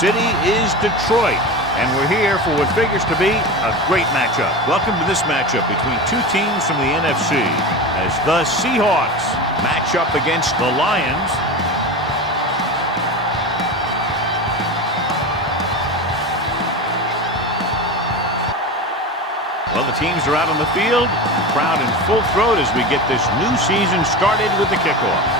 city is Detroit, and we're here for what figures to be a great matchup. Welcome to this matchup between two teams from the NFC as the Seahawks match up against the Lions. Well, the teams are out on the field, crowd in full throat as we get this new season started with the kickoff.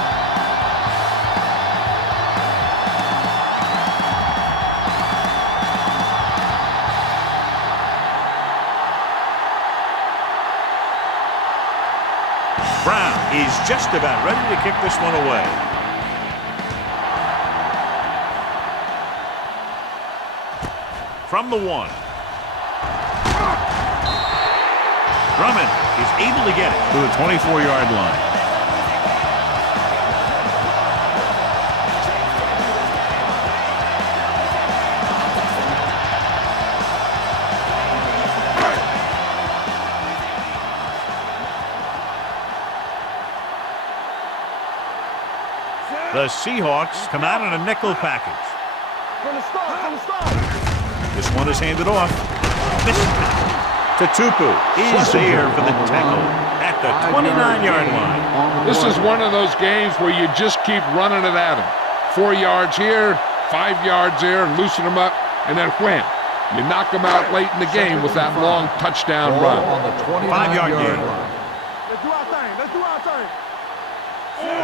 Brown is just about ready to kick this one away. From the 1. Drummond is able to get it to the 24-yard line. The Seahawks come out in a nickel package. This one is handed off. Tupu is there for the tackle at the 29-yard line. This is one of those games where you just keep running it at him. 4 yards here, 5 yards there, and loosen them up, and then wham. You knock them out late in the game with that long touchdown run. 5-yard gain.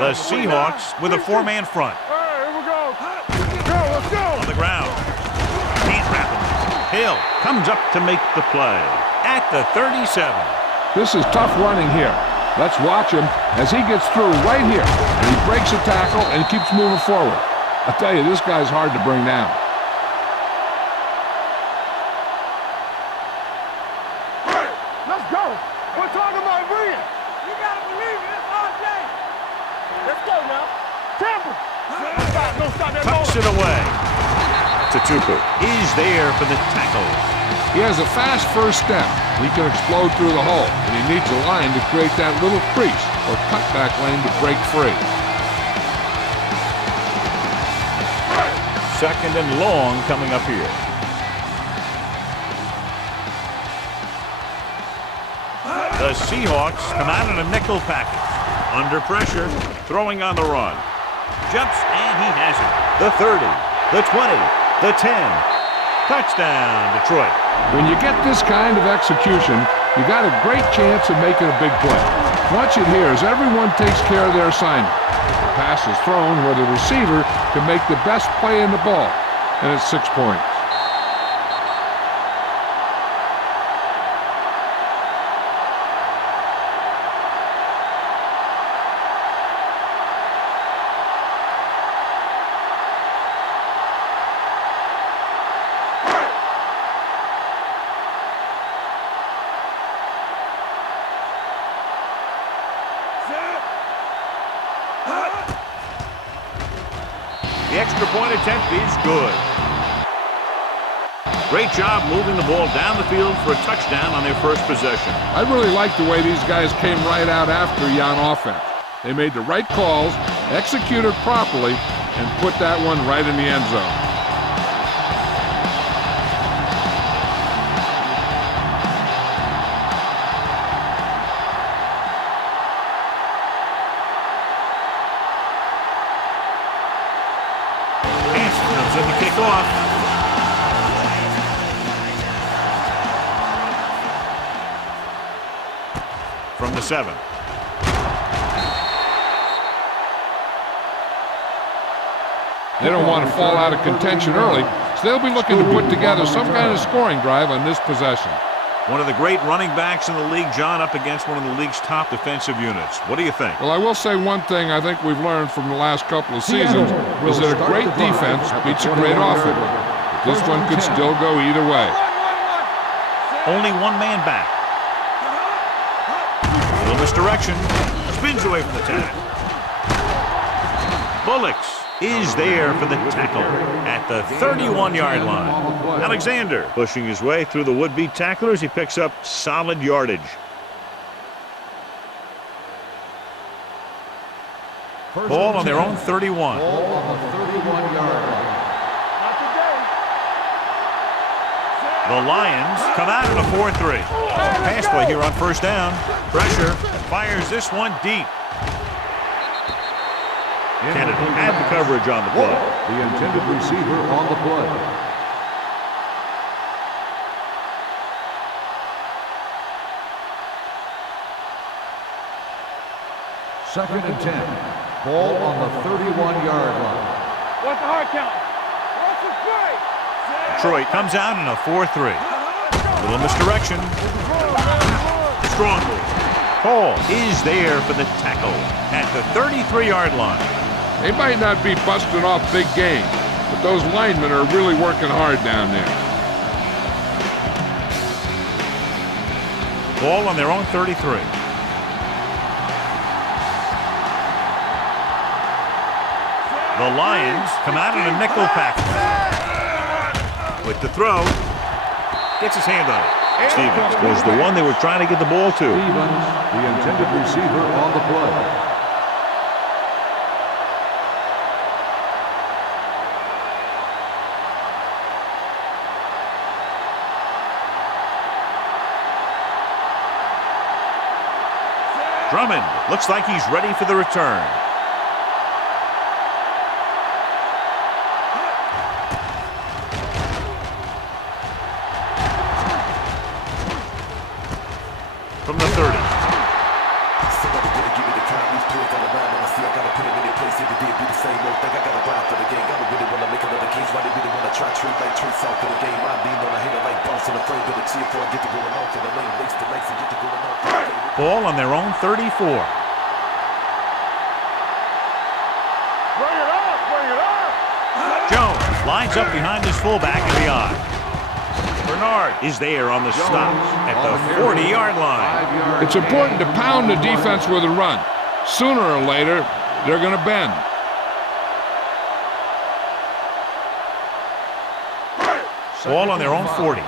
The Seahawks with a 4-man front. Here we go. Let's go. On the ground. Can't wrap him. Hill comes up to make the play at the 37. This is tough running here. Let's watch him as he gets through right here. And he breaks a tackle and keeps moving forward. I tell you, this guy's hard to bring down. Let's go. We're talking about brilliant. You got to believe it. It's all day. Let's go now. Tampa. Don't stop that ball. Tucks it away. Tupu is there for the tackle. He has a fast first step. He can explode through the hole, and he needs a line to create that little crease or cutback lane to break free. Second and long coming up here. The Seahawks come out in a nickel package. Under pressure, throwing on the run. Jumps, and he has it. The 30, the 20, the 10. Touchdown, Detroit. When you get this kind of execution, you got a great chance of making a big play. Watch it here as everyone takes care of their assignment. The pass is thrown where the receiver can make the best play in the ball, and it's 6 points. The extra point attempt is good. Great job moving the ball down the field for a touchdown on their first possession. I really like the way these guys came right out after you on offense. They made the right calls, executed properly, and put that one right in the end zone. Comes in to kick off. From the 7. They don't want to fall out of contention early, so they'll be looking to put together some kind of scoring drive on this possession. One of the great running backs in the league, John, up against one of the league's top defensive units. What do you think? Well, I will say one thing I think we've learned from the last couple of seasons is that a great defense beats a great offense. This one could still go either way. Only one man back. A little misdirection. Spins away from the tag. Bullocks is there for the tackle at the 31-yard line. Alexander pushing his way through the would-be tacklers. He picks up solid yardage. Ball on their own 31. Ball on the 31-yard line. Not today. The Lions come out in a 4-3. Pass play here on first down. Pressure. Fires this one deep. Kennedy had the coverage on the play. The intended receiver on the play. Second and 10. Ball on the 31-yard line. What's the hard count? What's the play? Detroit comes out in a 4-3. Little misdirection. Strong move. Cole is there for the tackle at the 33-yard line. They might not be busting off big games, but those linemen are really working hard down there. Ball on their own 33. The Lions come out in a nickel package. With the throw, gets his hand on it. Stevens was the one they were trying to get the ball to. Stevens, the intended receiver on the play. Drummond looks like he's ready for the return. From the 30. Ball on their own 34. Bring it up! Bring it up! Jones lines up behind his fullback in the eye. Bernard is there on the stop at the 40-yard line. It's important to pound the defense with a run. Sooner or later, they're going to bend. Ball on their own 40.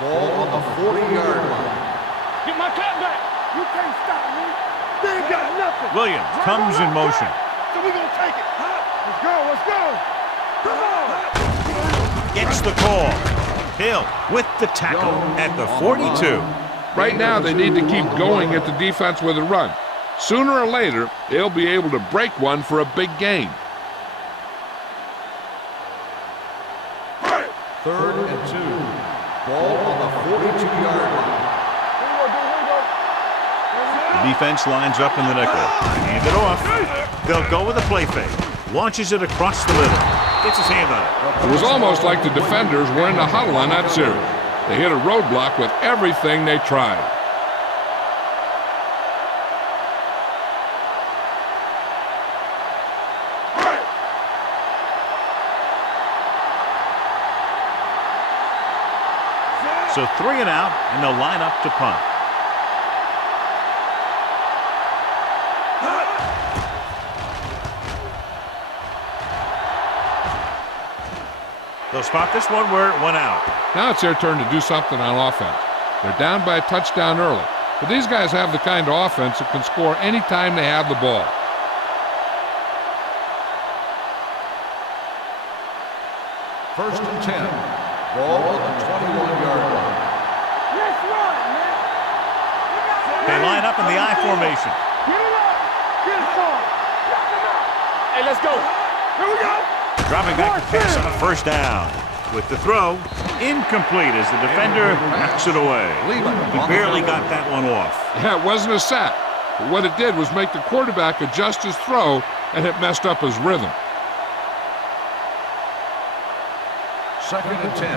Ball on the 40-yard line. Get my cat back! You can't stop me! They ain't got nothing! Williams comes in motion. So we gonna take it! Let's go! Let's go! Come on! Gets the call. Hill with the tackle at the 42. Right now, they need to keep going at the defense with a run. Sooner or later, they'll be able to break one for a big gain. Third and 2. Ball on the 42-yard line. The defense lines up in the nickel. Hand it off. They'll go with a play fake. Launches it across the middle. Gets his hand on it. It was almost like the defenders were in the huddle on that series. They hit a roadblock with everything they tried. So 3 and out, and they'll line up to punt. They'll spot this one where it went out. Now it's their turn to do something on offense. They're down by a touchdown early, but these guys have the kind of offense that can score anytime they have the ball. First and 10. Ball on the 21-yard line. Let's run, man! They line up in the I formation. Get it up! Get it forward! Knock him out! Hey, let's go! Here we go! Dropping back to pass on a first down. With the throw, incomplete as the defender knocks it away. He barely got that one off. Yeah, it wasn't a sack, but what it did was make the quarterback adjust his throw, and it messed up his rhythm. Second and 10.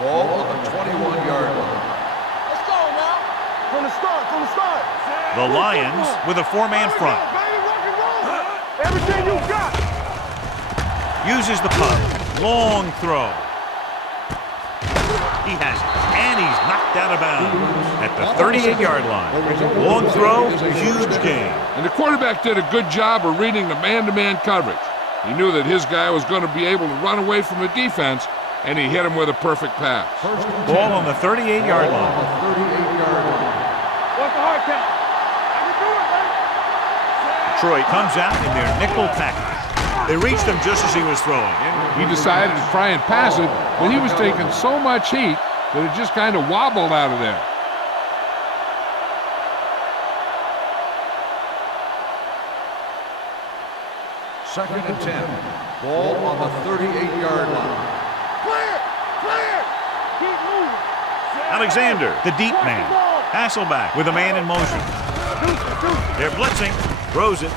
Ball on the 21-yard line. Let's go now! From the start, from the start! The Lions with a 4-man front. Baby, rock and roll! Everything you got! Uses the punt. Long throw. He has it, and he's knocked out of bounds at the 38-yard line. Long throw, huge gain. And the quarterback did a good job of reading the man-to-man coverage. He knew that his guy was going to be able to run away from the defense, and he hit him with a perfect pass. Ball on the 38-yard line. What's the hard count? I can do it, man! Detroit comes out in their nickel package. They reached him just as he was throwing. He decided to try and pass it, but he was taking so much heat that it just kind of wobbled out of there. Second and 10. Ball on the 38-yard line. Clear! Clear! Keep moving. Alexander, the deep man. Hasselback with a man in motion. They're blitzing. Throws it.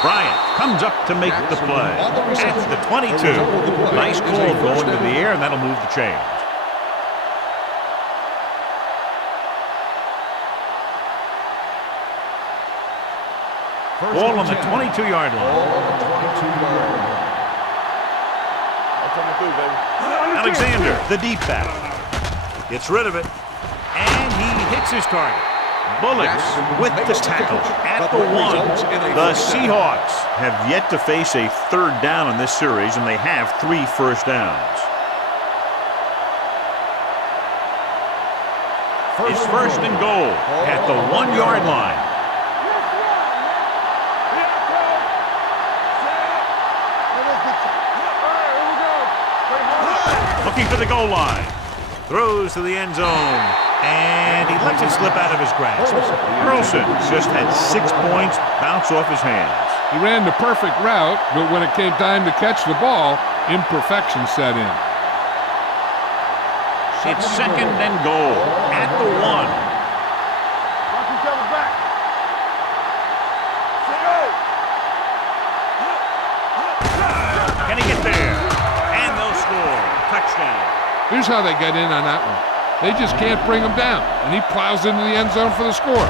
Bryant comes up to make the play. At the 22. Nice call going to the air, and that'll move the chains. Ball on the 22-yard line. Alexander, the deep back. Gets rid of it, and he hits his target. Bullets with the tackle at the 1. The Seahawks have yet to face a third down in this series, and they have 3 first downs. It's first and goal at the 1-yard line. Looking for the goal line. Throws to the end zone. And he lets it slip out of his grasp. Carlson just had 6 points bounce off his hands. He ran the perfect route, but when it came time to catch the ball, imperfection set in. It's second and goal at the 1. Watch each other back. Can he get there? And they'll score. Touchdown. Here's how they get in on that one. They just can't bring him down, and he plows into the end zone for the score.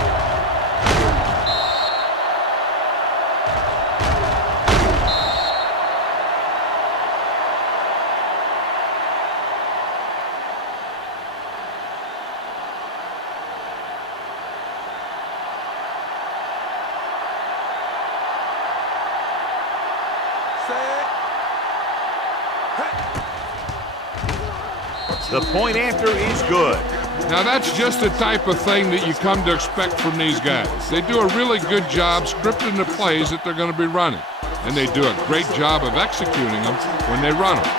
The point after is good. Now that's just the type of thing that you come to expect from these guys. They do a really good job scripting the plays that they're going to be running, and they do a great job of executing them when they run them.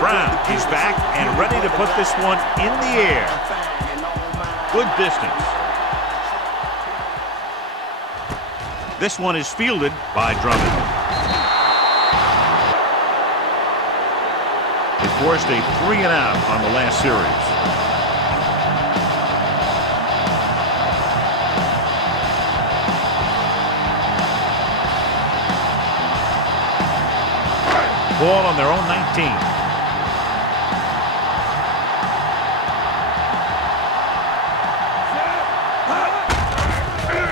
Brown is back and ready to put this one in the air. Good distance. This one is fielded by Drummond. It forced a 3-and-out on the last series. Ball on their own 19.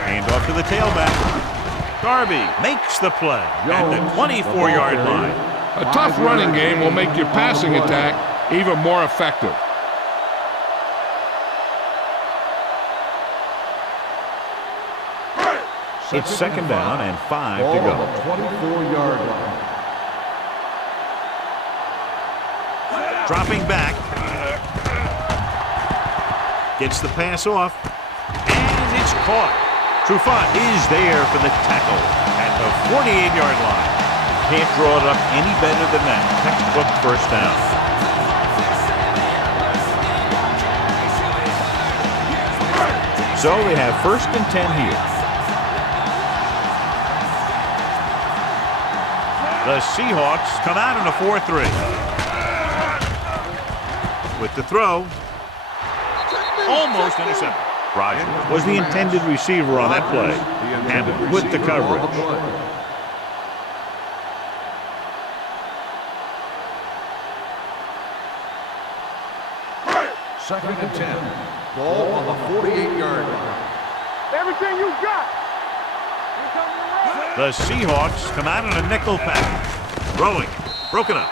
Hand off to the tailback. Darby makes the play at the 24-yard line. A tough running game will make your passing attack even more effective. It's second down and 5 to go. 24-yard line. Dropping back. Gets the pass off. And it's caught. Trufant is there for the tackle at the 48-yard line. Can't draw it up any better than that. Textbook first down. So they have first and 10 here. The Seahawks come out in a 4-3. With the throw. Almost intercepted. Rogers was the intended receiver on that play. And with the coverage. Second and 10. Ball on the 48-yard line. Everything you got. The Seahawks come out in a nickel package. Throwing. Broken up.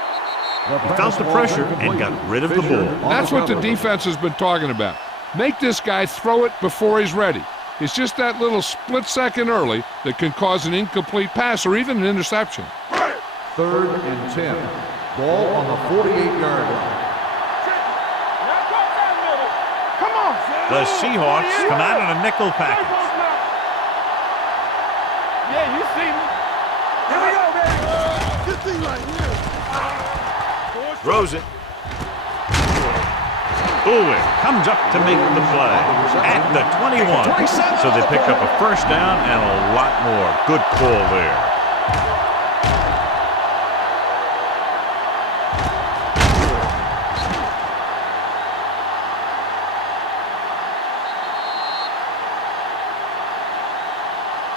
He felt the pressure and got rid of the ball. That's what the defense has been talking about. Make this guy throw it before he's ready. It's just that little split second early that can cause an incomplete pass or even an interception. Third and 10. Ball on the 48-yard line. Come on. The Seahawks come out in a nickel package. Yeah, you see me. Here we go, baby. This thing right here. Throws it. Bullwick comes up to make the play at the 21. So they pick up a first down and a lot more. Good call there.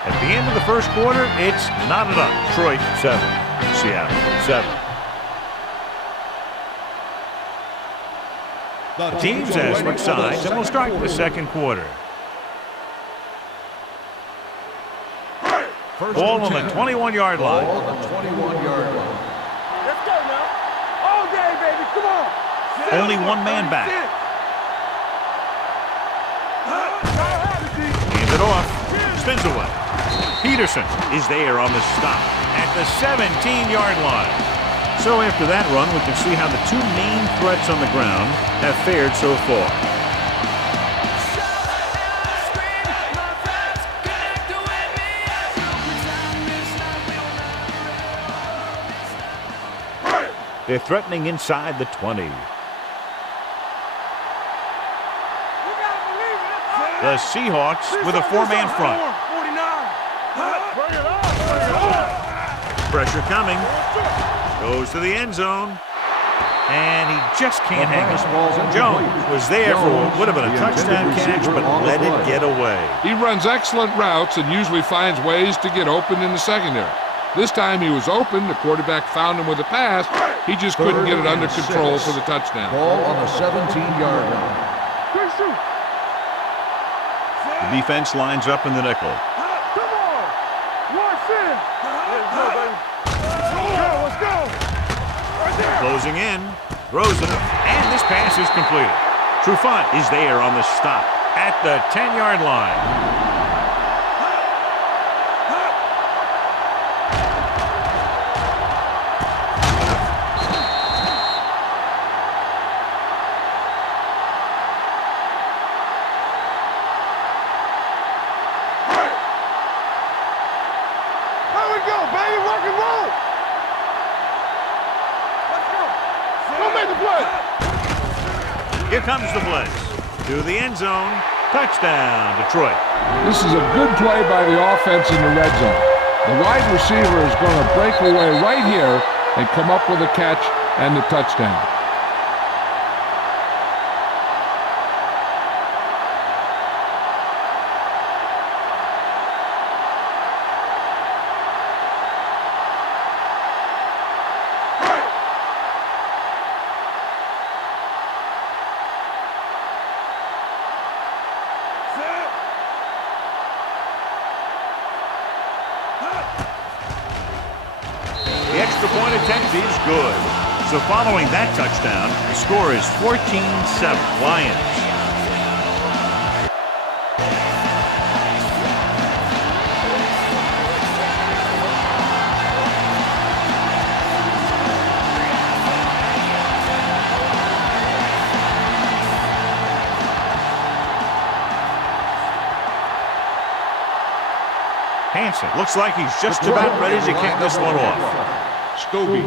At the end of the first quarter, it's knotted up. Detroit 7, Seattle 7. The teams have switched sides and will start the second quarter. Ball on the 21-yard line. Ball on the 21-yard line. Let's go now. All day, baby. Come on. Only one man back. Hands it off. Spins away. Peterson is there on the stop at the 17-yard line. So after that run, we can see how the two main threats on the ground have fared so far. They're threatening inside the 20. The Seahawks with a four-man front. Pressure coming. Goes to the end zone. And he just can't hang it. Jones was there for what would have been a touchdown catch, but let it get away. He runs excellent routes and usually finds ways to get open in the secondary. This time he was open. The quarterback found him with a pass. He just couldn't get it under control for the touchdown. Ball on the 17-yard line. The defense lines up in the nickel. Come on. Watch it. Let's go. Right there. Closing in. Throws it. And this pass is completed. Trufant is there on the stop at the 10-yard line. Here comes the blitz. To the end zone. Touchdown, Detroit. This is a good play by the offense in the red zone. The wide receiver is going to break away right here and come up with a catch and the touchdown. The extra point attempt is good. So following that touchdown, the score is 14-7 Lions. Hansen looks like he's just about ready to kick this one off. Scobie.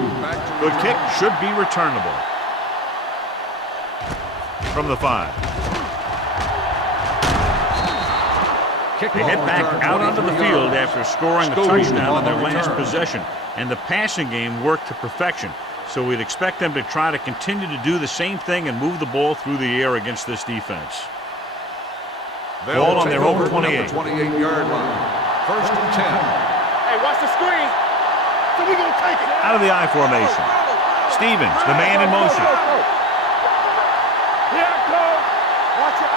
Good kick, should be returnable. From the 5. They head back out onto the field after scoring a touchdown on their last possession, and the passing game worked to perfection. So we'd expect them to try to continue to do the same thing and move the ball through the air against this defense. Ball on their own 28. 28-yard line. First and 10. Hey, watch the screen. So we gonna take it. Out of the I formation. Stevens, the man in motion. Here I come. Watch your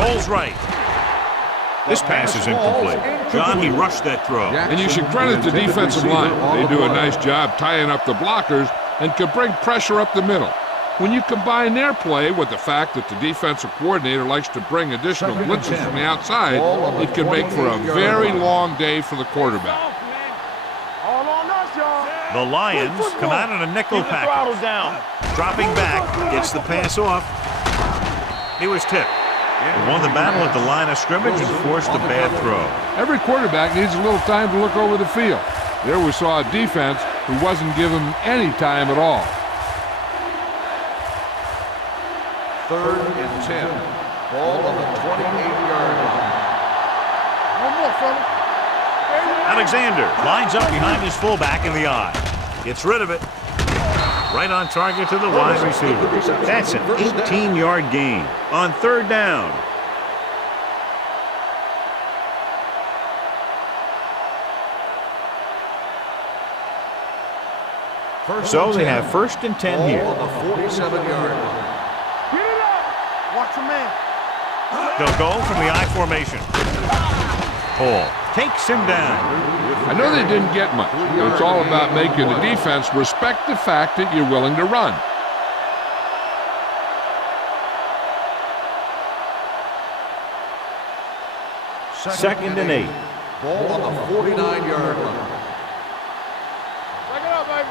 eyes. Rolls right. This pass is incomplete. John, he rushed that throw. And you should credit the defensive line. They do a nice job tying up the blockers and can bring pressure up the middle. When you combine their play with the fact that the defensive coordinator likes to bring additional blitzes from the outside, it can make for a very long day for the quarterback. All The Lions come out in a nickel Keep the throttle package. down. Dropping back, gets the pass off. He was tipped. He won the battle at the line of scrimmage and forced a bad throw. Every quarterback needs a little time to look over the field. There we saw a defense who wasn't given any time at all. 3rd and 10. Ball on the 28-yard line. One more, fella. Alexander lines up behind his fullback in the eye. Gets rid of it. Right on target to the wide receiver. That's an 18-yard gain on 3rd down. So they have 1st and 10 here. Ball on the 47-yard line. Get it up. Watch your man. They'll go from the I formation. Hall takes him down. I know they didn't get much, but it's all about making the defense respect the fact that you're willing to run. Second and 8. Ball on the 49-yard line. Check it out, baby.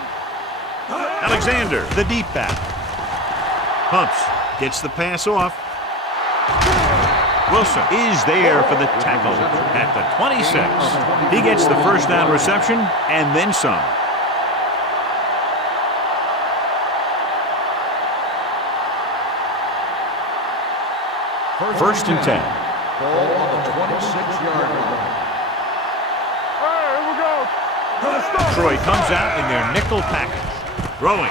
Alexander, the deep back. Pumps, gets the pass off. Wilson is there for the tackle at the 26. He gets the 1st down reception and then some. First and 10. Ball on the 26-yard line. All right, here we go. Let's go. Troy comes out in their nickel package. Throwing.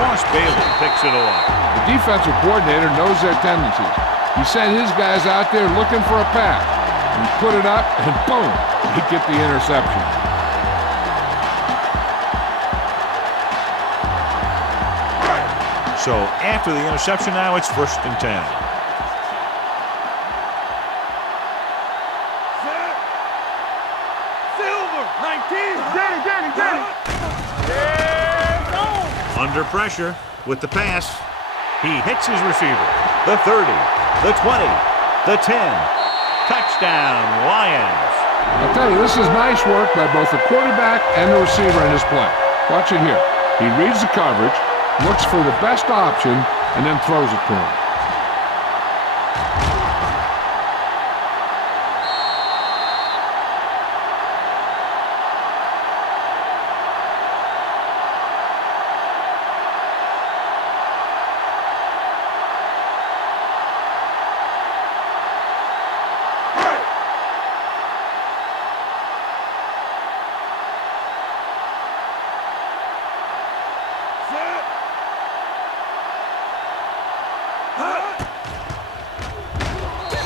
Ross Bailey picks it off. The defensive coordinator knows their tendencies. He sent his guys out there looking for a pass. He put it up, and boom, he get the interception. So after the interception now, it's 1st and 10. Silver. 19. Get it. Yeah, go. Under pressure with the pass. He hits his receiver. The 30, the 20, the 10. Touchdown, Lions. I'll tell you, this is nice work by both the quarterback and the receiver in his play. Watch it here. He reads the coverage, looks for the best option, and then throws it to him.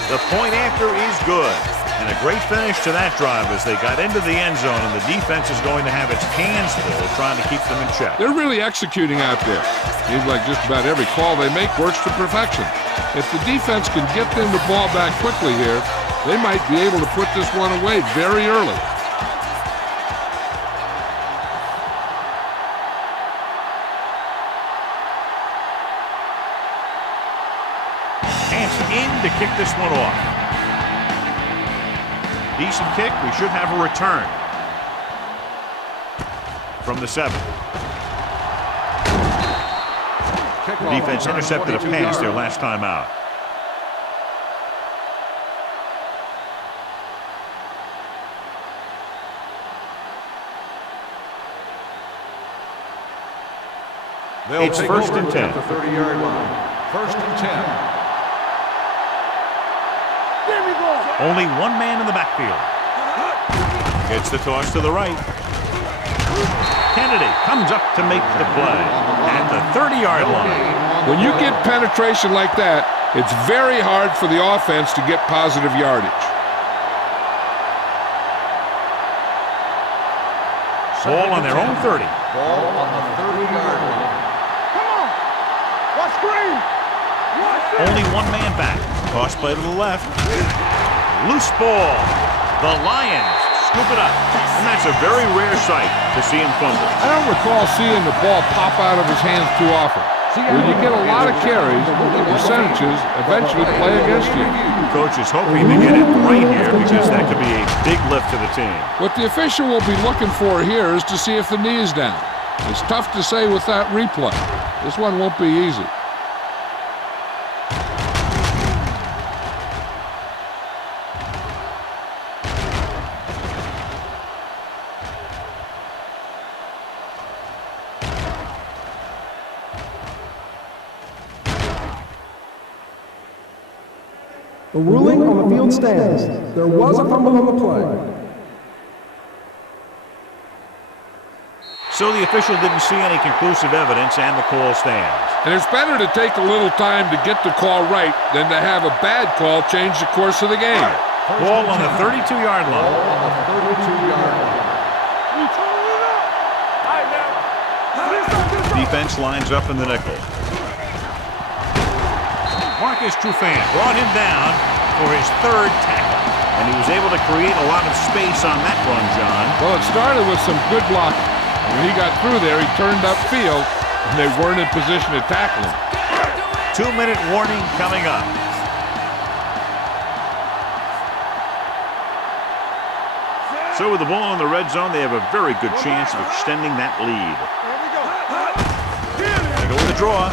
The point after is good. And a great finish to that drive as they got into the end zone, and the defense is going to have its hands full trying to keep them in check. They're really executing out there. Seems like just about every call they make works to perfection. If the defense can get them the ball back quickly here, they might be able to put this one away very early. Hanson in to kick this one off. Decent kick. We should have a return from the 7. Defense intercepted a pass their last time out. It's 1st and 10. At the 30-yard line. 1st and 10. Only one man in the backfield. Gets the toss to the right. Kennedy comes up to make the play at the 30-yard line. When you get penetration like that, it's very hard for the offense to get positive yardage. Ball on their own 30. Ball on the 30-yard line. Come on. Watch screen. Only one man back. Toss play to the left. Loose ball. The Lions scoop it up. And that's a very rare sight to see him fumble. I don't recall seeing the ball pop out of his hands too often. When you get a lot of carries, the percentages eventually play against you. Coach is hoping to get it right here because that could be a big lift to the team. What the official will be looking for here is to see if the knee is down. It's tough to say with that replay. This one won't be easy. A ruling on the field stands. There was a fumble on the play. So the official didn't see any conclusive evidence and the call stands. And it's better to take a little time to get the call right than to have a bad call change the course of the game. Ball on the 32-yard line. Ball on the 32-yard line. Defense lines up in the nickel. Marcus Trufant brought him down for his third tackle. And he was able to create a lot of space on that run, John. Well, it started with some good blocking. When he got through there, he turned upfield, and they weren't in position to tackle him. 2-minute warning coming up. So with the ball in the red zone, they have a very good chance of extending that lead. They go with the draw.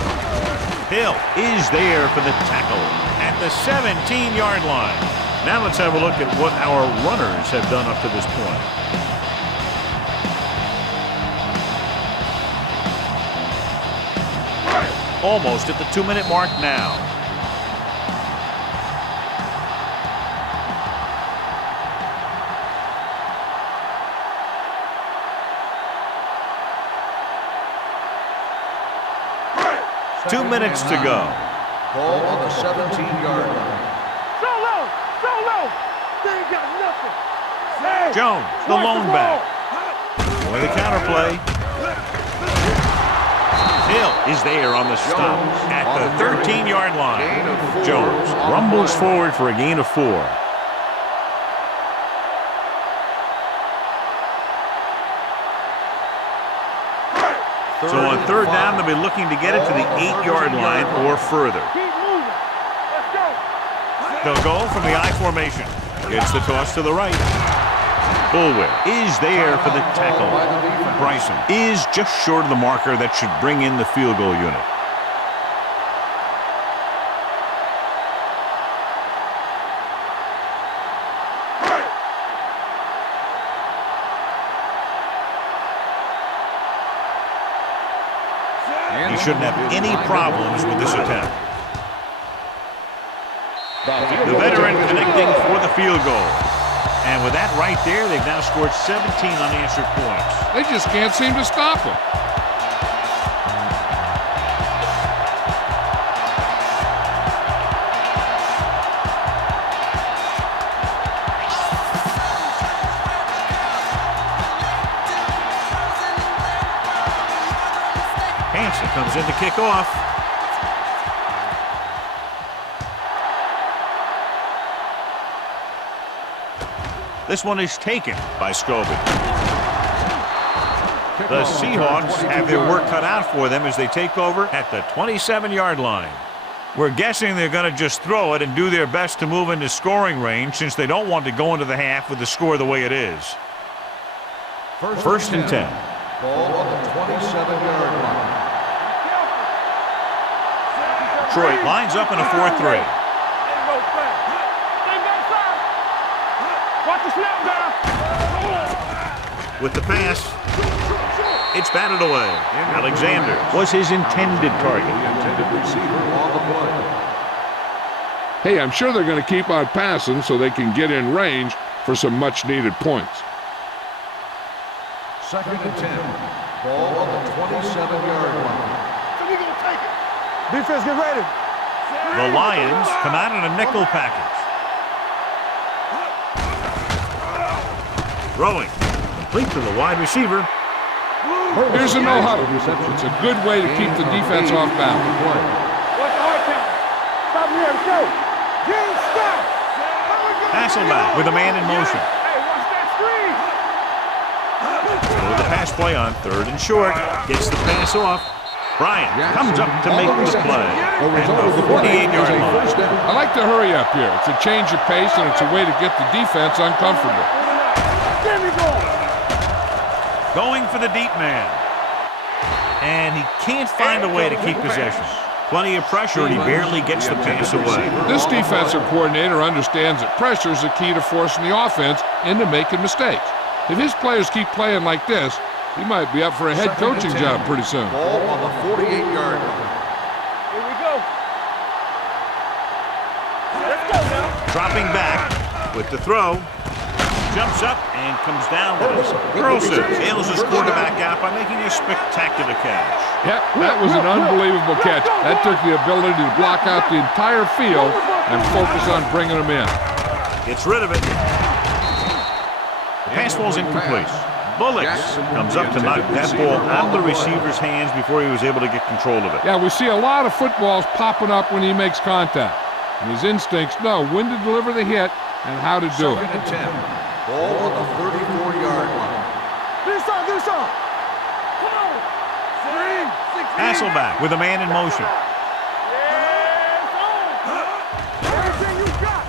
Hill is there for the tackle at the 17-yard line. Now let's have a look at what our runners have done up to this point. Almost at the 2-minute mark now. Two minutes to go. Ball on the 17-yard line. So low. They ain't got nothing. Hey, Jones, the lone back. With the counterplay. Hill is there on the stop at the 13-yard line. Jones rumbles forward for a gain of 4. So on third down, they'll be looking to get it to the 8-yard line or further. keep moving. Let's go. They'll go from the I formation. Gets the toss to the right. Bullwhip is there for the tackle. Bryson is just short of the marker that should bring in the field goal unit. He shouldn't have any problems with this attempt. The veteran connecting for the field goal. And with that right there, they've now scored 17 unanswered points. They just can't seem to stop him. Hansen comes in to kick off. This one is taken by Scobie. The Seahawks have their work cut out for them as they take over at the 27-yard line. We're guessing they're going to just throw it and do their best to move into scoring range since they don't want to go into the half with the score the way it is. First and 10. Ball on the 27-yard line. Detroit lines up in a 4-3. Watch the snap down. With the pass, it's batted away. Alexander was his intended target. Hey, I'm sure they're going to keep on passing so they can get in range for some much-needed points. Second and 10. Ball on the 27-yard line. So we gonna take it. Defense, get ready. The Lions come out in a nickel package. Throwing. Complete to the wide receiver. Here's a no-huddle. It's a good way to keep the defense off balance. Watch the hard count. Stop here. Let's go. Get stop. Hasselback with a man in motion. Hey, watch that screen. With the pass play on third and short. Gets the pass off. Bryant comes up to make the play at the 48-yard line. I like to hurry up here. It's a change of pace, and it's a way to get the defense uncomfortable. Going for the deep man. And he can't find a way to keep possession. Plenty of pressure, and he barely gets the pass away. This defensive coordinator understands that pressure is the key to forcing the offense into making mistakes. If his players keep playing like this, he might be up for a head coaching job pretty soon. Ball on the 48-yard line. Here we go. Let's go now. Dropping back with the throw. Jumps up and comes down with it. Throws it. Nails his quarterback out by making a spectacular catch. Yep, that was an unbelievable catch. That took the ability to block out the entire field and focus on bringing them in. Gets rid of it. The pass ball's incomplete. Bullocks comes up to knock that ball out of the receiver's hands before he was able to get control of it. Yeah, we see a lot of footballs popping up when he makes contact. And his instincts know when to deliver the hit and how to do it. 2nd and 10. Ball on the 34-yard line. Get us on. Come on. 3, 6, Hasselback with a man in motion. everything you got.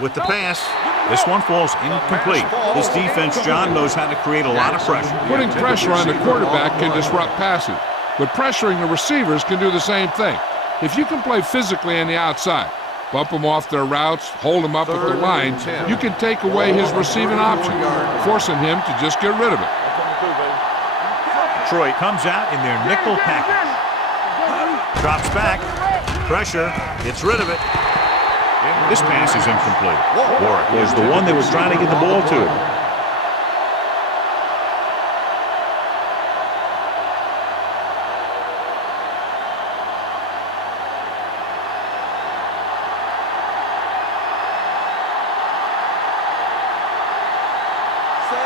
With the pass, this one falls incomplete. This defense, John, knows how to create a lot of pressure. Putting pressure on the quarterback can disrupt passing, but pressuring the receivers can do the same thing. If you can play physically on the outside, bump them off their routes, hold them up at the line, you can take away his receiving option, forcing him to just get rid of it. Detroit comes out in their nickel package. Drops back. Pressure. Gets rid of it. This pass is incomplete. Warwick was the one that was trying to get the ball to.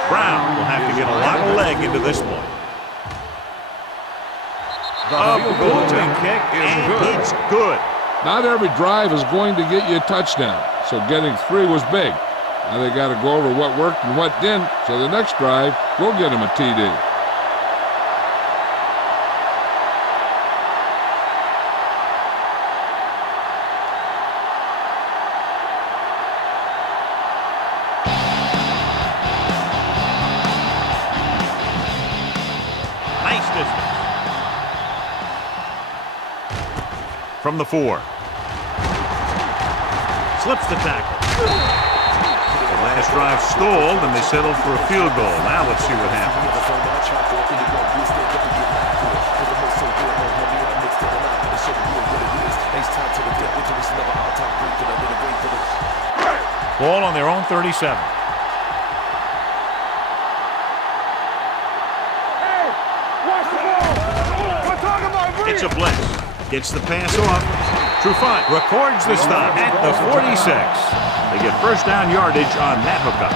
Brown will have to get a lot of leg into this one. A booming kick, and it's good. Not every drive is going to get you a touchdown, so getting 3 was big. Now they got to go over what worked and what didn't, so the next drive will get him a TD. Nice distance. From the 4. Slips the tackle. The last drive stalled, and they settled for a field goal. Now let's see what happens. Ball on their own 37. It's a blitz. Gets the pass off. Trufant records the stop at the 46. They get first down yardage on that hookup.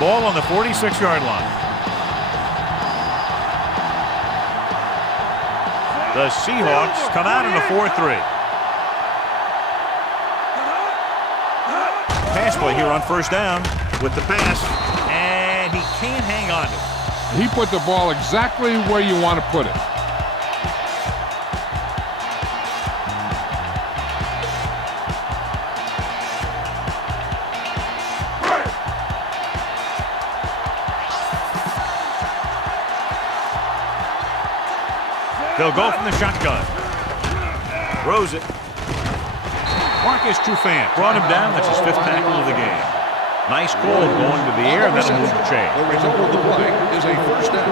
Ball on the 46-yard line. The Seahawks come out in a 4-3. Pass play here on first down with the pass, and he can't hang on to it. He put the ball exactly where you want to put it. They'll go from the shotgun. Throws it. Marcus Trufant brought him down. That's his 5th tackle of the game. Nice call going to the air. That'll move the chain. The result of the play is a first down.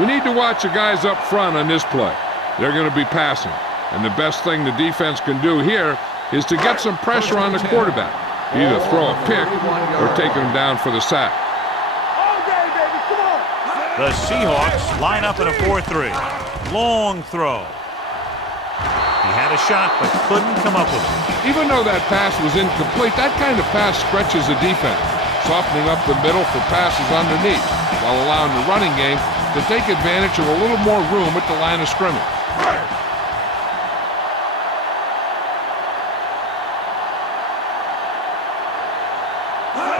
We need to watch the guys up front on this play. They're going to be passing. And the best thing the defense can do here is to get some pressure on the quarterback. Either throw a pick or take him down for the sack. The Seahawks line up in a 4-3. Long throw. He had a shot, but couldn't come up with it. Even though that pass was incomplete, that kind of pass stretches the defense, softening up the middle for passes underneath, while allowing the running game to take advantage of a little more room at the line of scrimmage.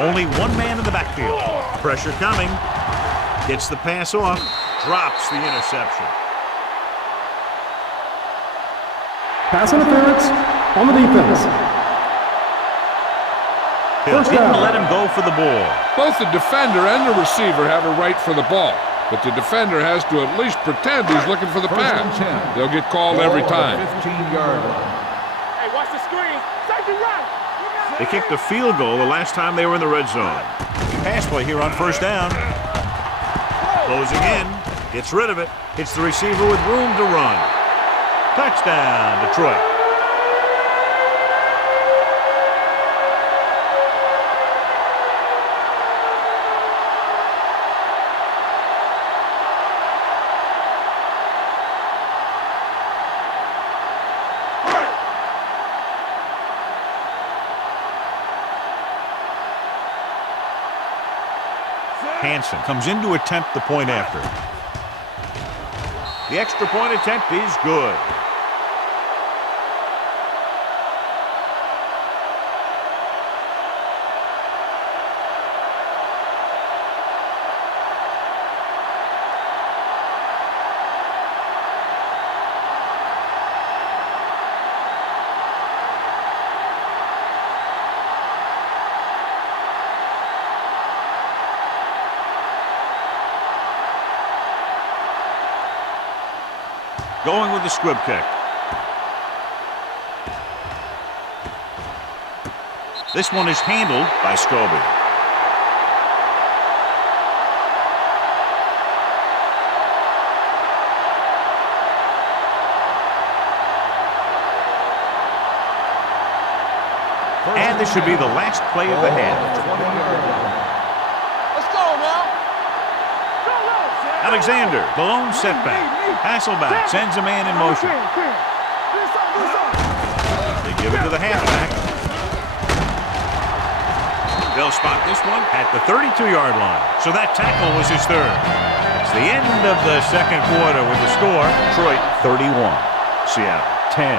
Only one man in the backfield. Pressure coming. Gets the pass off. Drops the interception. Pass interference on the defense. Hill First didn't down. let him go for the ball. Both the defender and the receiver have a right for the ball, but the defender has to at least pretend he's looking for the First pass. and 10. They'll get called every Ball on time. the 15-yard line. Hey, watch the screen. Safety right. They kicked a field goal the last time they were in the red zone. Pass play here on first down. Closing in. Gets rid of it. Hits the receiver with room to run. Touchdown, Detroit. Hansen comes in to attempt the point after. The extra point attempt is good. Going with the squib kick. This one is handled by Scobie. And this should be the last play of the half. Let's go now. Alexander, the lone setback. Hasselback sends a man in motion. They give it to the halfback. They'll spot this one at the 32-yard line. So that tackle was his third. It's the end of the second quarter with the score. Detroit 31, Seattle 10.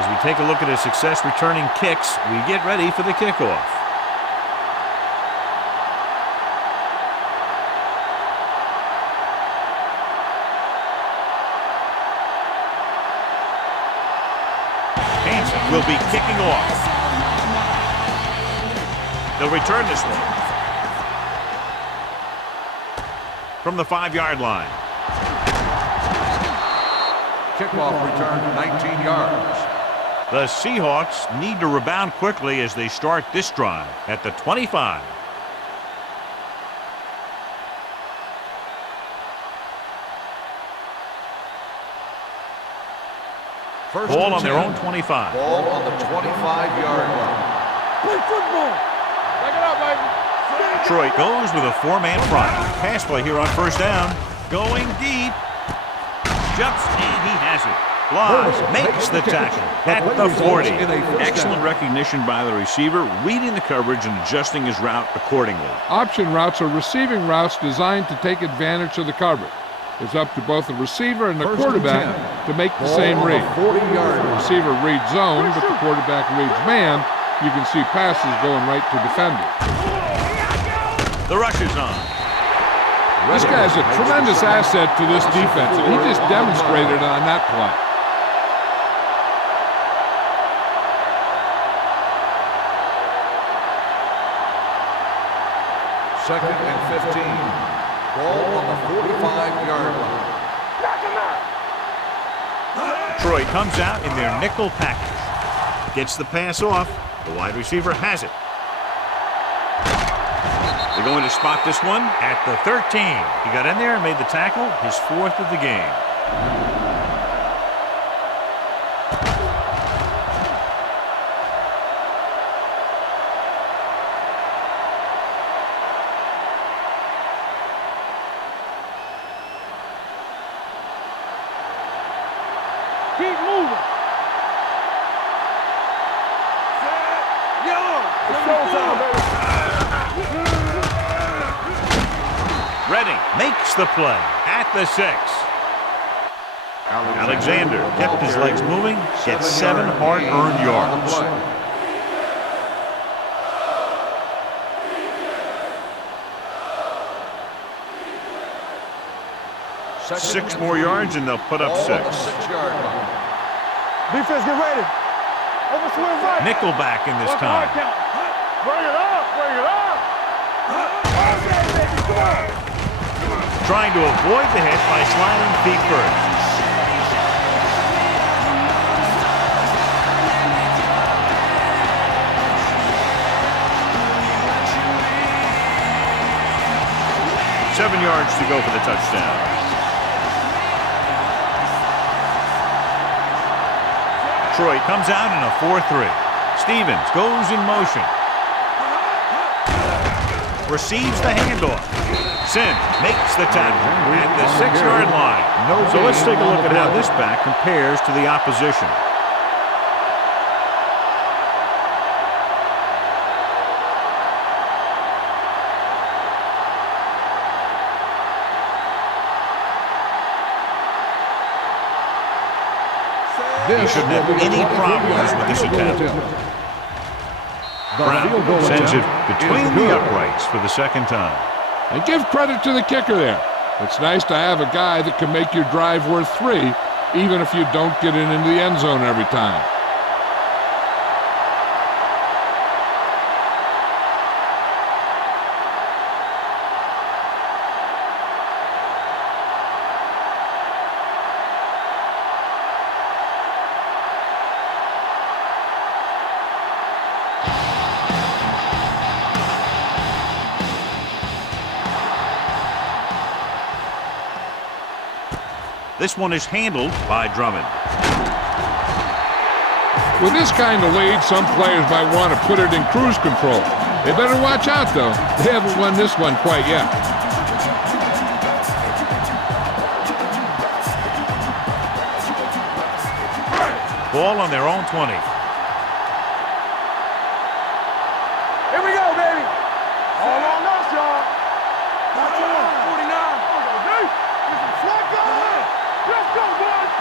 As we take a look at his success returning kicks, we get ready for the kickoff. Will be kicking off. They'll return this one from the 5-yard line. Kickoff return 19 yards. The Seahawks need to rebound quickly as they start this drive at the 25. First Ball and on their 10. own 25. Ball on the 25-yard line. Play football. Take it out, baby. Detroit goes with a 4-man front. Pass play here on first down. Going deep. Jumps and he has it. Flies, makes the tackle at the 40. Excellent recognition by the receiver, reading the coverage and adjusting his route accordingly. Option routes are receiving routes designed to take advantage of the coverage. It's up to both the receiver and the First and quarterback 10. to make the Ball same on the read. 40-yard The line. receiver reads zone, but the quarterback reads man. You can see passes going right to defenders. The rush is on. This guy's a tremendous asset to this defense, and he just demonstrated it on that play. Second and 15. Ball on the 45-yard line. Detroit comes out in their nickel package. Gets the pass off. The wide receiver has it. They're going to spot this one at the 13. He got in there and made the tackle, his 4th of the game. Keep moving. It's showtime, baby. Redding makes the play at the 6. Alexander kept his legs moving, gets 7 hard-earned yards. 6 more yards and they'll put up 6. Ball on the 6-yard line. Defense, get ready. Over swing right. Nickelback in this time. Bring it up, bring it up. Okay, baby, come on. Trying to avoid the hit by sliding feet first. Seven yards to go for the touchdown. Detroit comes out in a 4-3. Stevens goes in motion. Receives the handoff. Sims makes the tackle at the 6-yard line. So let's take a look at how this back compares to the opposition. He shouldn't have any problems with this attempt. Brown sends it between the uprights for the second time. And give credit to the kicker there. It's nice to have a guy that can make your drive worth 3, even if you don't get it into the end zone every time. This one is handled by Drummond. With this kind of lead, some players might want to put it in cruise control. They better watch out, though. They haven't won this one quite yet. Ball on their own 20. Here we go, baby. All on us, y'all. 49. Let's go, boys.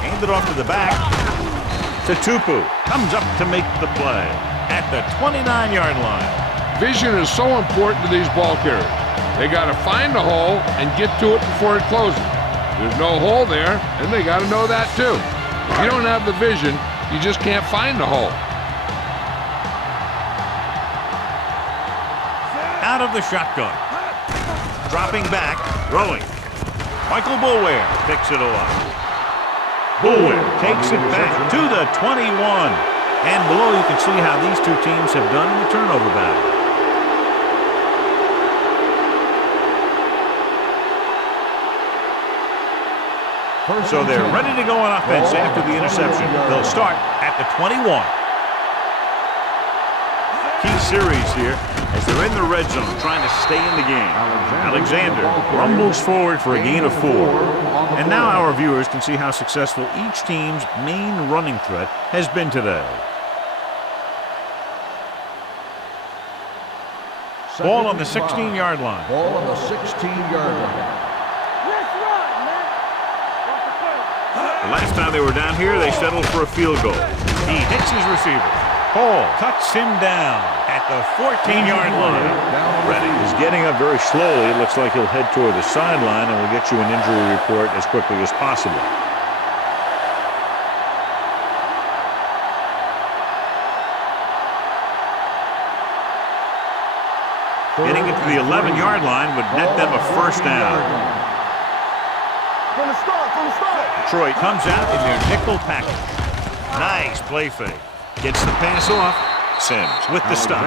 Hand it off to the back. To Tupu. Comes up to make the play at the 29-yard line. Vision is so important to these ball carriers. They got to find the hole and get to it before it closes. There's no hole there, and they got to know that too. If you don't have the vision, you just can't find the hole. Out of the shotgun. Dropping back, throwing. Michael Boulware picks it off. Boulware takes it back to the 21. And below you can see how these two teams have done in the turnover battle. So they're ready to go on offense after the interception. They'll start at the 21. Key series here as they're in the red zone trying to stay in the game. Alexander rumbles forward for a gain of 4. And now our viewers can see how successful each team's main running threat has been today. Ball on the 16-yard line. Ball on the 16-yard line. The last time they were down here, they settled for a field goal. He hits his receiver. Paul cuts him down at the 14-yard line. Reddick is getting up very slowly. It looks like he'll head toward the sideline, and we'll get you an injury report as quickly as possible. Getting it to the 11-yard line would net them a first down. From the start, from the start. Detroit comes out in their nickel package. Nice play fake. Gets the pass off. Sims with the stop.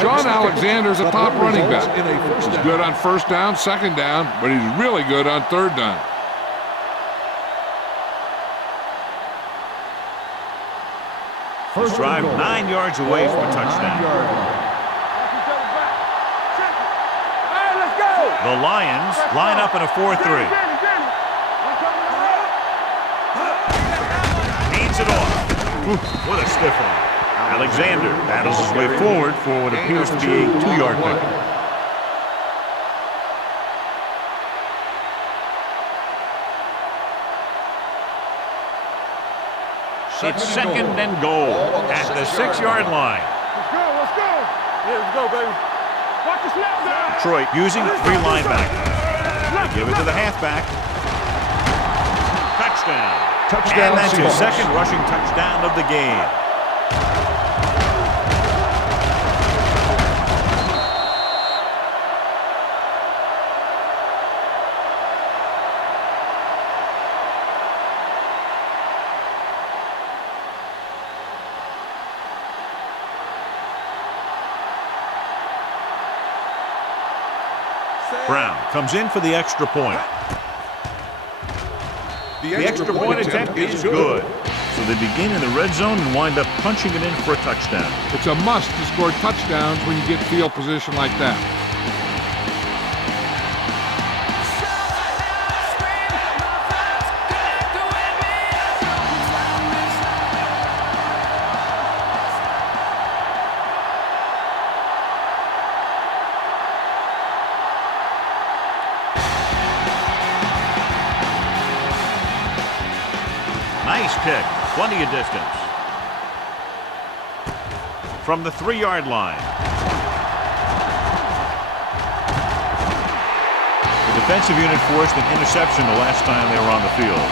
Shaun Alexander's a top running back. He's good on first down, second down, but he's really good on third down. First drive 9 yards away from a touchdown. The Lions line up in a 4-3. Hands it off. What a stiff one. Alexander battles his way forward for what appears to be a 2-yard pickup. It's second and goal at the 6-yard line. Let's go, let's go. Yeah, let's go, baby. Watch the snap down. Detroit using 3 linebackers. They give it to the halfback. Touchdown. Touchdown, And that's his Seahawks. second rushing touchdown of the game. Brown comes in for the extra point. The extra point attempt is good. So they begin in the red zone and wind up punching it in for a touchdown. It's a must to score touchdowns when you get field position like that. Nice kick, plenty of distance. From the 3-yard line. The defensive unit forced an interception the last time they were on the field.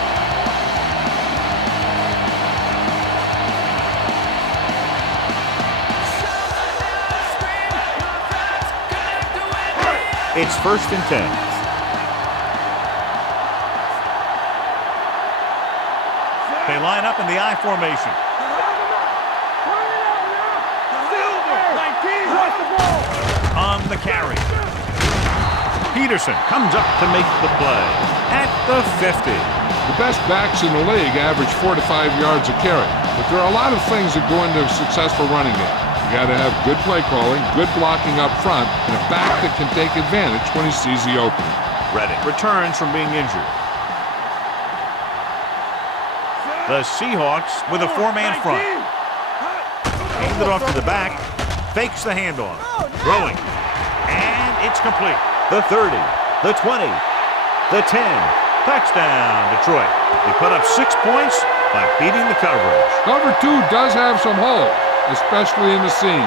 It's 1st and 10. They line up in the I formation. On the carry. Peterson comes up to make the play at the 50. The best backs in the league average 4 to 5 yards a carry, but there are a lot of things that go into a successful running game. You got to have good play calling, good blocking up front, and a back that can take advantage when he sees the opening. Reddick returns from being injured. The Seahawks with a 4-man front. Hands it off to the back. Fakes the handoff. Throwing. And it's complete. The 30, the 20, the 10. Touchdown, Detroit. They put up 6 points by beating the coverage. Cover 2 does have some holes, especially in the seam.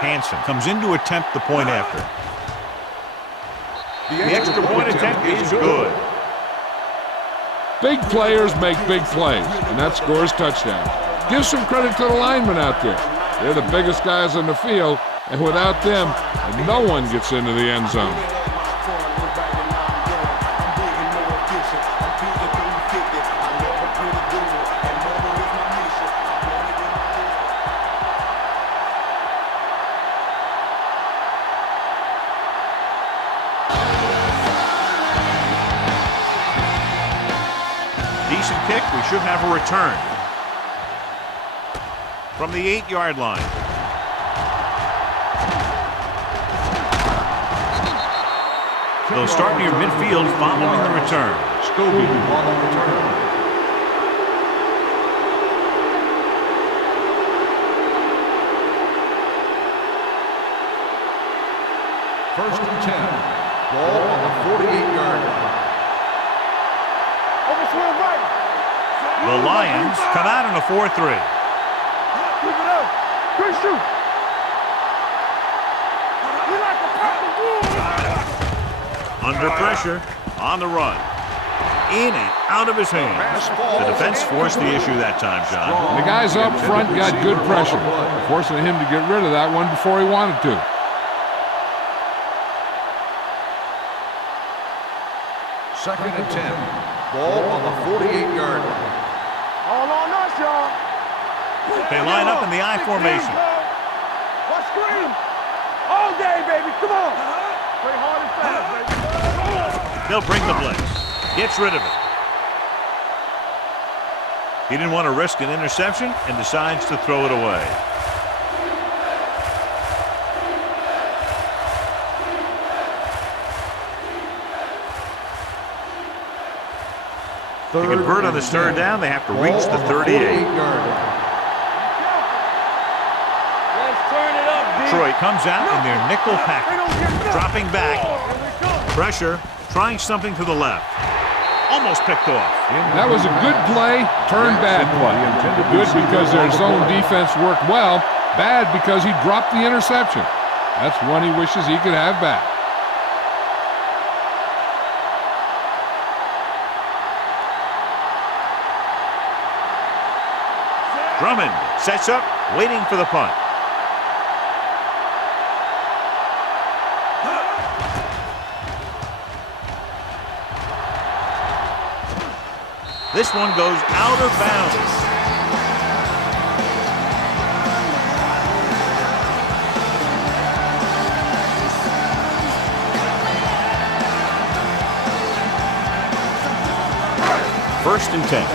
Hansen comes in to attempt the point after. The extra point attempt is good. Big players make big plays, and that scores touchdowns. Give some credit to the linemen out there. They're the biggest guys on the field, and without them, no one gets into the end zone. Decent kick. We should have a return. From the 8-yard line. They'll start near midfield following the return. Scobie on the return. First and 10. Ball on the 48-yard line. The Lions come out in a 4-3. Keep it up. Good shoot. We like a purple. Under pressure, on the run. In and out of his hands. The defense forced the issue that time, John. The guys up front got good pressure, forcing him to get rid of that one before he wanted to. Second and 10. Ball on the 48-yard line. All on us, y'all. They line up in the I formation. Let's scream. All day, baby. Come on. Play hard and fast, baby. They'll bring the blitz. Gets rid of it. He didn't want to risk an interception and decides to throw it away. To convert on this third down, they have to reach the 38. Let's turn it up, D. Detroit comes out in their nickel package. Dropping back. Pressure. Trying something to the left. Almost picked off. That was a good play, turned bad play. Good because their zone defense worked well. Bad because he dropped the interception. That's one he wishes he could have back. Drummond sets up, waiting for the punt. This one goes out of bounds. First and 10.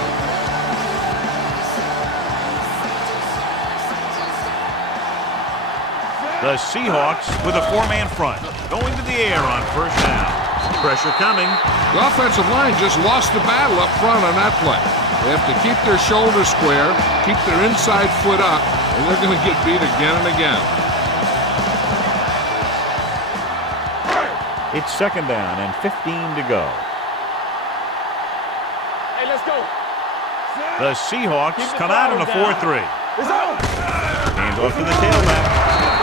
The Seahawks with a four-man front, going to the air on first down. Pressure coming. The offensive line just lost the battle up front on that play. They have to keep their shoulders square, keep their inside foot up, and they're going to get beat again and again. It's second down and 15 to go. Hey, let's go. The Seahawks come out in a 4-3. It's over. Hands off to the tailback.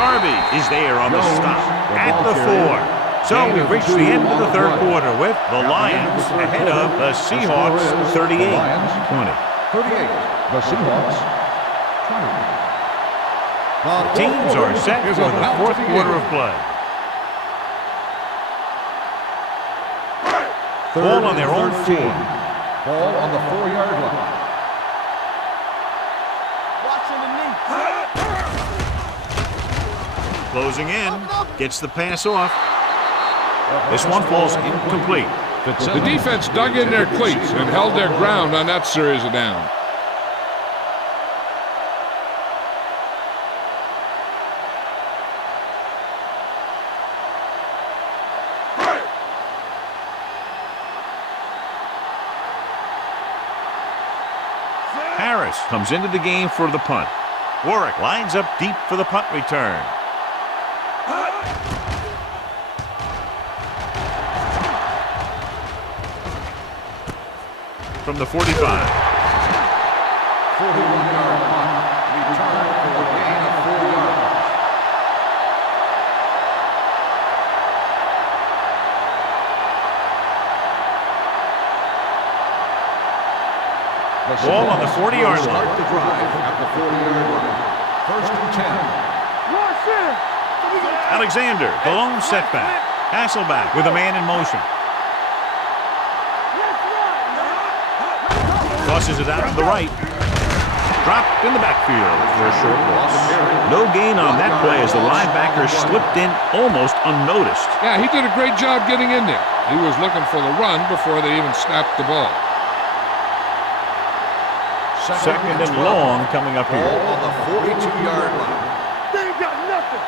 Darby is there on the stop at the 4. So we've reached the end of the third quarter with the Lions ahead of the Seahawks 38-20. 38. The Seahawks 20. Teams are set for the fourth quarter of play. Ball on their own 4. Ball on the 4-yard line. Watching the knee. Closing in, gets the pass off. This one falls incomplete. The defense dug in their cleats and held their ground on that series of downs. Harris comes into the game for the punt. Warwick lines up deep for the punt return. From the 45. 41-yard punt. Return for a gain of 4 yards. Ball on the 40-yard line. Start the drive at the 40-yard line. First and 10. Alexander, the lone setback. Hasselback with a man in motion. Tosses it out to the right. Dropped in the backfield for a short loss. No gain on that play as the linebacker slipped in almost unnoticed. Yeah, he did a great job getting in there. He was looking for the run before they even snapped the ball. Second and long coming up here. Ball on the 42-yard line. They ain't got nothing.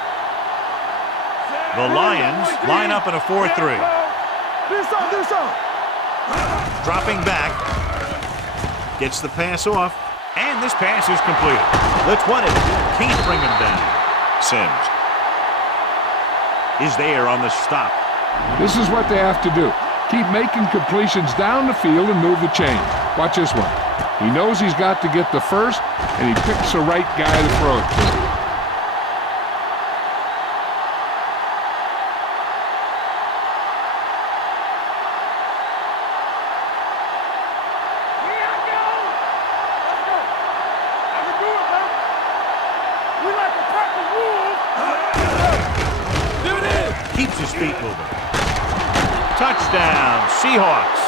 The Lions line up in a 4-3. This up. Dropping back. Gets the pass off. And this pass is completed. The 20. Can't bring him down. Sims is there on the stop. This is what they have to do. Keep making completions down the field and move the chain. Watch this one. He knows he's got to get the first, and he picks the right guy to throw it to. Keeps his feet moving. Touchdown, Seahawks.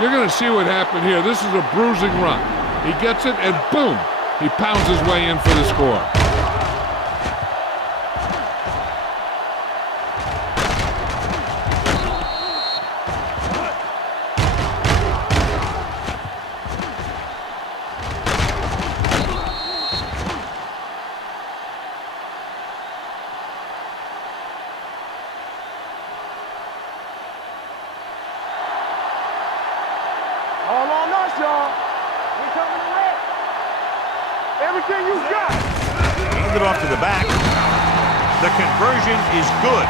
You're going to see what happened here. This is a bruising run. He gets it, and boom, he pounds his way in for the score. All on us, y'all. We coming to win. Everything you got. Hand it off to the back. The conversion is good.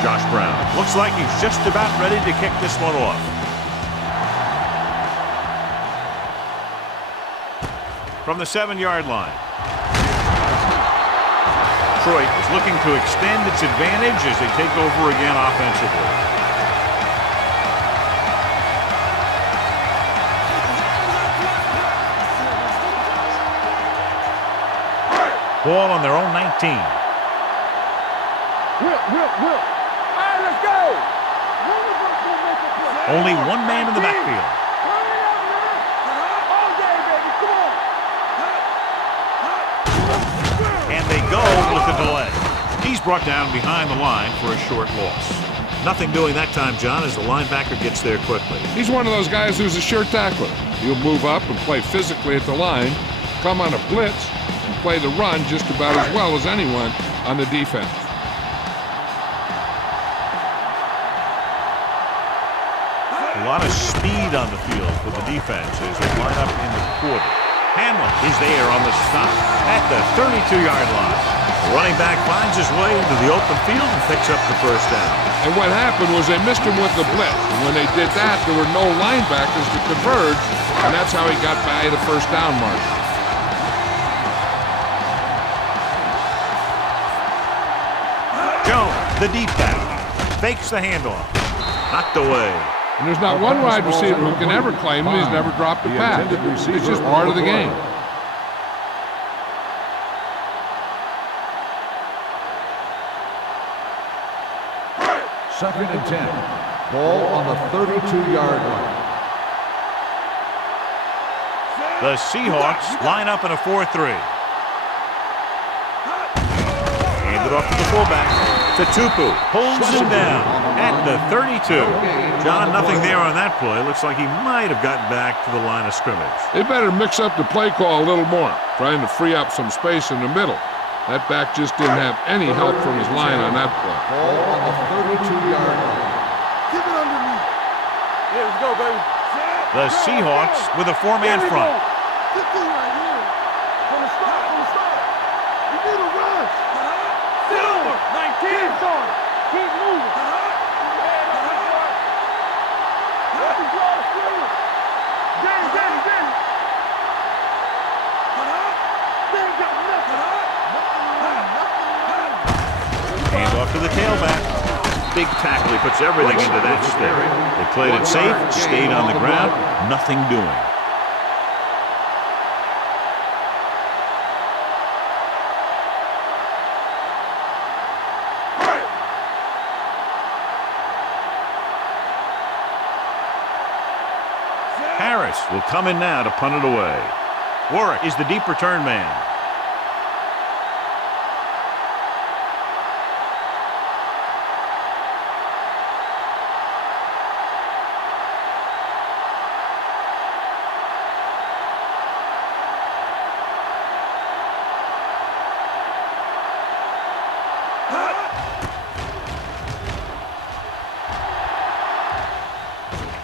Josh Brown looks like he's just about ready to kick this one off. From the 7-yard line. Detroit is looking to extend its advantage as they take over again offensively. Ball on their own 19. Whip. All right, let's go. Only one man in the backfield. Hurry up, man. All day, baby. Come on. And they go with the delay. He's brought down behind the line for a short loss. Nothing doing that time, John, as the linebacker gets there quickly. He's one of those guys who's a sure tackler. He'll move up and play physically at the line, come on a blitz, and play the run just about as well as anyone on the defense. A lot of speed on the field for the defense as they line up in the quarter. Hamlin is there on the stop at the 32-yard line. The running back finds his way into the open field and picks up the first down. And what happened was they missed him with the blitz. And when they did that, there were no linebackers to converge, and that's how he got by the first down mark. Jones, the deep back, fakes the handoff. Knocked away. And there's not one wide receiver who can ever claim that he's never dropped a pass. It's just part of the game. Second and 10. Ball on the 32-yard line. The Seahawks line up in a 4-3. Handed off to the fullback. Tupu pulls him down at the 32. John, nothing there on that play. Looks like he might have gotten back to the line of scrimmage. They better mix up the play call a little more, trying to free up some space in the middle. That back just didn't have any help from his line on that play. Ball on the 32-yard line. Keep it underneath. Yeah, let's go, baby. The Seahawks with a 4-man front. Get through right here. From the start. You need a rush. Silver. 19. Keep going. Keep moving. Hand off to the tailback. Big tackle. He puts everything into that step. They played it safe, stayed on the ground, nothing doing. Harris will come in now to punt it away. Warwick is the deep return man.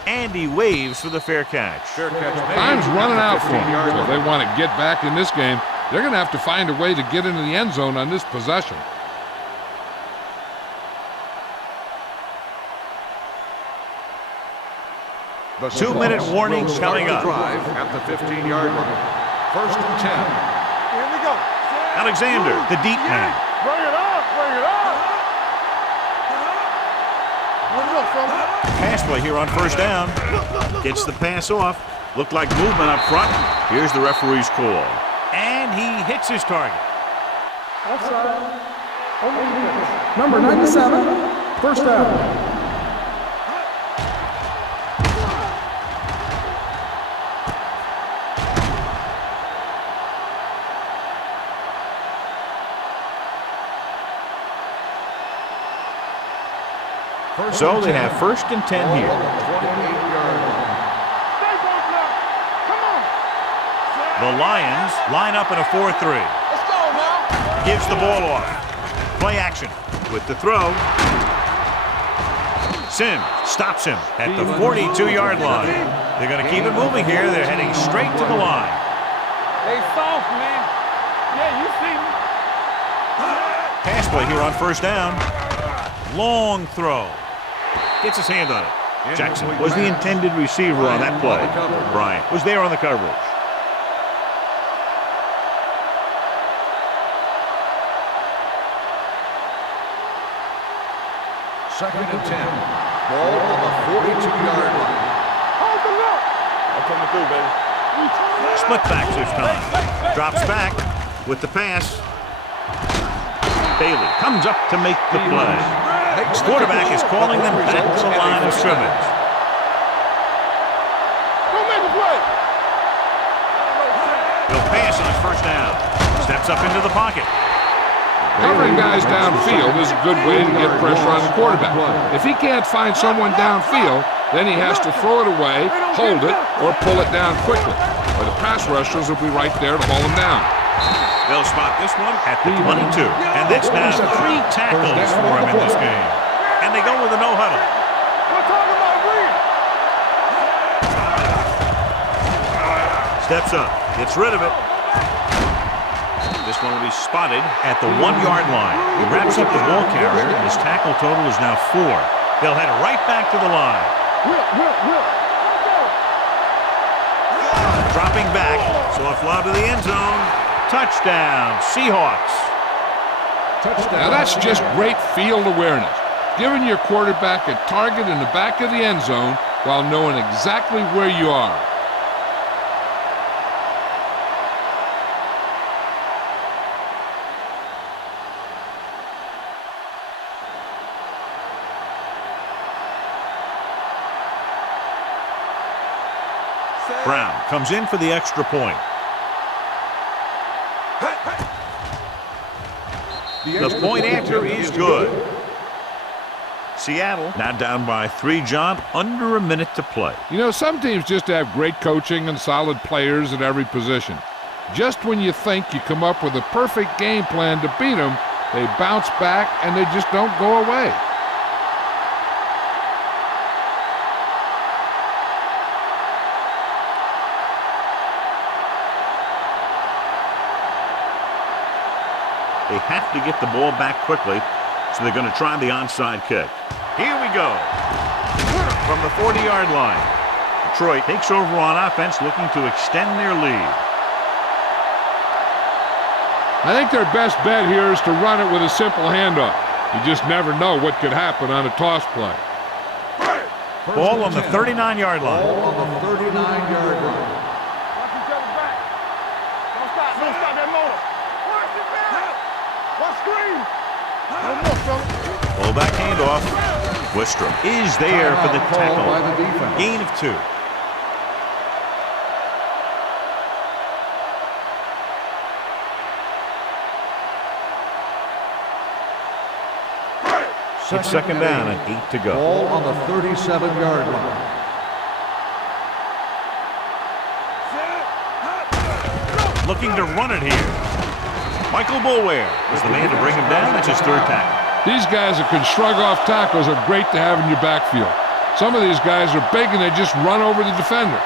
And he waves for the fair catch. Time's running out for them. So if they want to get back in this game, they're going to have to find a way to get into the end zone on this possession. The 2-minute warning's will start coming the up. drive at the 15-yard line. First and 10. Here we go. Alexander, the deep man. Bring it up. Let's go, fella. Pass play here on first down. Gets the pass off. Looked like movement up front. Here's the referee's call. And he hits his target. Offside. Number 97, first down. So they have 1st and 10 Ball here. on the 28-yard line. Stay close now. Come on. The Lions line up in a 4-3. Let's go now. Gives the ball off. Play action with the throw. Sims stops him at the 42-yard line. They're going to keep it moving here. They're heading straight to the line. They soft, man. Yeah, you see me. Pass play here on 1st down. Long throw. Gets his hand on it. Jackson was the intended receiver on that play. Bryant was there on the coverage. Second and 10. Ball on the 42-yard line. Hold the look. I'm coming through, baby. Split back this time. Drops back with the pass. Bailey comes up to make the play. Quarterback is calling them back to the line of scrimmage. Go make a play. He'll pass on 1st down. Steps up into the pocket. Covering guys downfield is a good way to get pressure on the quarterback. If he can't find someone downfield, then he has to throw it away, hold it, or pull it down quickly. Or the pass rushers will be right there to haul him down. They'll spot this one at the 22. And that's now 3 tackles for him in this game. And they go with a no huddle. We're talking about real. Steps up, gets rid of it. This one will be spotted at the 1-yard line. He wraps up the ball carrier. His tackle total is now 4. They'll head right back to the line. Dropping back, soft lob to the end zone. Touchdown, Seahawks. Now that's just great field awareness. Giving your quarterback a target in the back of the end zone while knowing exactly where you are. Brown comes in for the extra point. The point after is good. Seattle now down by 3, John, under a minute to play. You know, some teams just have great coaching and solid players at every position. Just when you think you come up with a perfect game plan to beat them, they bounce back and they just don't go away. They have to get the ball back quickly, so they're going to try the onside kick. Here we go. From the 40-yard line, Detroit takes over on offense, looking to extend their lead. I think their best bet here is to run it with a simple handoff. You just never know what could happen on a toss play. Ball on the 39-yard line. Ball on the 39-yard line. Watch each other back. Don't stop. Don't stop that motor. Watch it back. Watch screen. No more, fella. Fullback handoff. Wistrom is there for the tackle. By the defense. Gain of 2. It's 2nd down and 8 to go. Ball on the 37-yard line. Looking to run it here. Michael Boulware is the man to bring him down. That's his 3rd tackle. These guys that can shrug off tackles are great to have in your backfield. Some of these guys are big and they just run over the defender.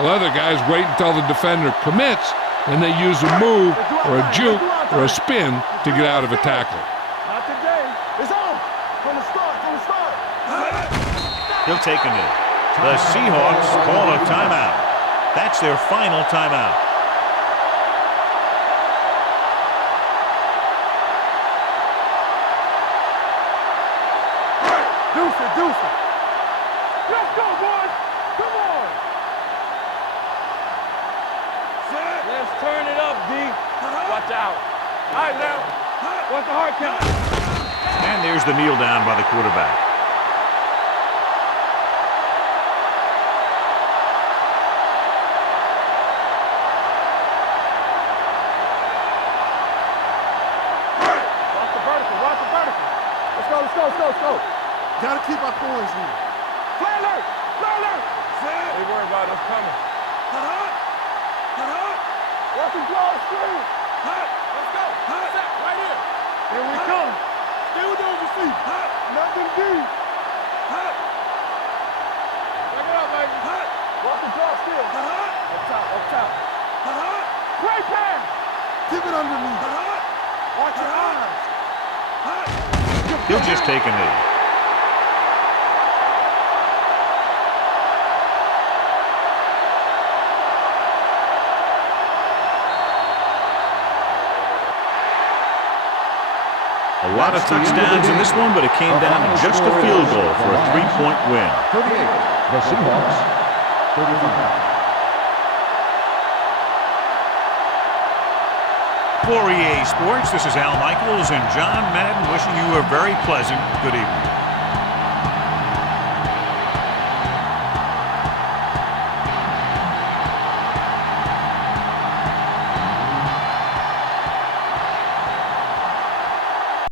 While other guys wait until the defender commits and they use a move or a juke or a spin to get out of a tackle. Not today. It's on. From the start. From the start. He'll take him in. The Seahawks call a timeout. That's their final timeout. Deuce it. Let's go, boys. Come on. Let's turn it up, D. Watch out. All right, now. What's the hard count? And there's the kneel down by the quarterback. Watch the vertical. Let's go. Gotta keep our points here. Play alert! Play alert! They worry about us coming. Walking draw screen. Let's go. Set right here. Here we come. Stay with those receivers. Nothing deep. Back it up, baby. Walking draw still. Up top, up top. Right pass. Keep it underneath. Watch your eyes. He'll just take a knee. A lot of touchdowns in this one, but it came down to just a field goal for a 3-point win. 38, the Seahawks. 35. For EA Sports, this is Al Michaels and John Madden wishing you a very pleasant good evening.